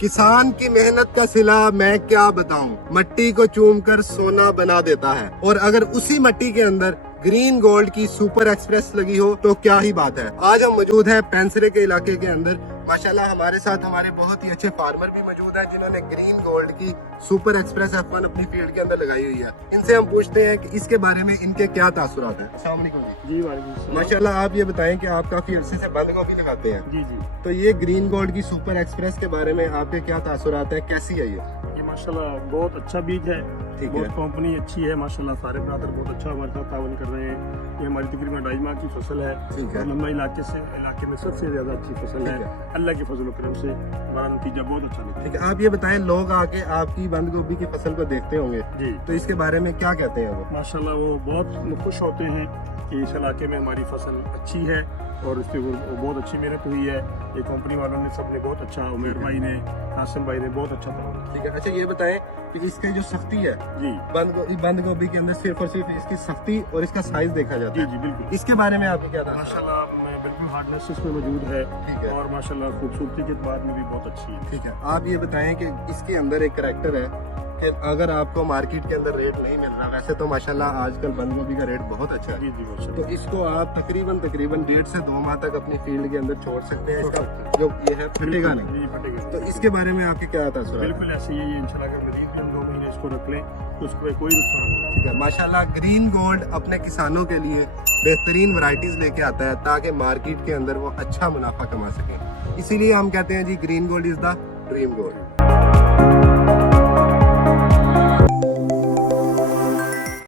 किसान की मेहनत का सिला मैं क्या बताऊं, मट्टी को चूम कर सोना बना देता है। और अगर उसी मट्टी के अंदर ग्रीन गोल्ड की सुपर एक्सप्रेस लगी हो तो क्या ही बात है। आज हम मौजूद हैं पेंसरे के इलाके के अंदर। माशाल्लाह हमारे साथ हमारे बहुत ही अच्छे फार्मर भी मौजूद हैं जिन्होंने ग्रीन गोल्ड की सुपर एक्सप्रेस F1 अपनी फील्ड के अंदर लगाई हुई है। इनसे हम पूछते हैं कि इसके बारे में इनके क्या तासुरात हैं। अस्सलाम वालेकुम जी। वालेकुम सलाम। माशाल्लाह आप ये बताएं कि आप काफी अरसे से बंद गोभी लगाते हैं, जी जी, तो ये ग्रीन गोल्ड की सुपर एक्सप्रेस के बारे में आपके क्या तासुरात हैं, कैसी है ये माशाल्लाह बहुत अच्छा बीज है। ठीक बहुत है। कंपनी अच्छी है माशाल्लाह, सारे ब्रादर बहुत अच्छा हमारे साथ तावन कर रहे हैं। ये हमारी तकरीबन 2.5 माह की फसल है। ठीक है। लम्बा इलाके में सबसे ज्यादा अच्छी फसल ठीक है। अल्लाह के फजल करम से हमारा नतीजा बहुत अच्छा निकला। ठीक है, आप ये बताएं लोग आके आपकी बंद गोभी की फसल को देखते होंगे जी, तो इसके बारे में क्या कहते हैं वो? माशाल्लाह वो बहुत खुश होते हैं कि इस इलाके में हमारी फसल अच्छी है और इस पर वो बहुत अच्छी मेहनत हुई है। ये कंपनी वालों ने सबने बहुत अच्छा, उमेर भाई ने, कासिम भाई ने बहुत अच्छा काम। ठीक है। अच्छा ये बताएं कि इसकी जो सख्ती है जी बंद गोभी के अंदर सिर्फ और सिर्फ इसकी सख्ती और इसका साइज देखा जाता जी है। जी बिल्कुल। इसके बारे में आपको क्या था? माशाल्लाह मैं बिल्कुल हार्डनेस इसमें मौजूद है। ठीक है। और माशाल्लाह खूबसूरती के बाद में भी बहुत अच्छी है। ठीक है, आप ये बताएं कि इसके अंदर एक करैक्टर है कि अगर आपको मार्केट के अंदर रेट नहीं मिल रहा, वैसे तो माशाल्लाह आजकल बंद गोभी का रेट बहुत अच्छा है, जी जी तो माशाल्लाह। इसको आप तकरीबन 1.5 से 2 माह तक अपनी फील्ड के अंदर छोड़ सकते हैं। छोड़ इसका सकते जो ये है फटेगा नहीं, जी फटेगा। तो इसके बारे में आपके क्या तासुरात हैं? बिल्कुल ऐसे ही इंशाल्लाह अगर मजीद भी हम 2 महीने इसको रख लें तो उसको कोई नुकसान नहीं। ठीक है। माशाल्लाह ग्रीन गोल्ड अपने किसानों के लिए बेहतरीन वैरायटीज लेके आता है ताकि मार्केट के अंदर वो अच्छा मुनाफा कमा सकें। इसीलिए हम कहते हैं जी green gold is the dream gold.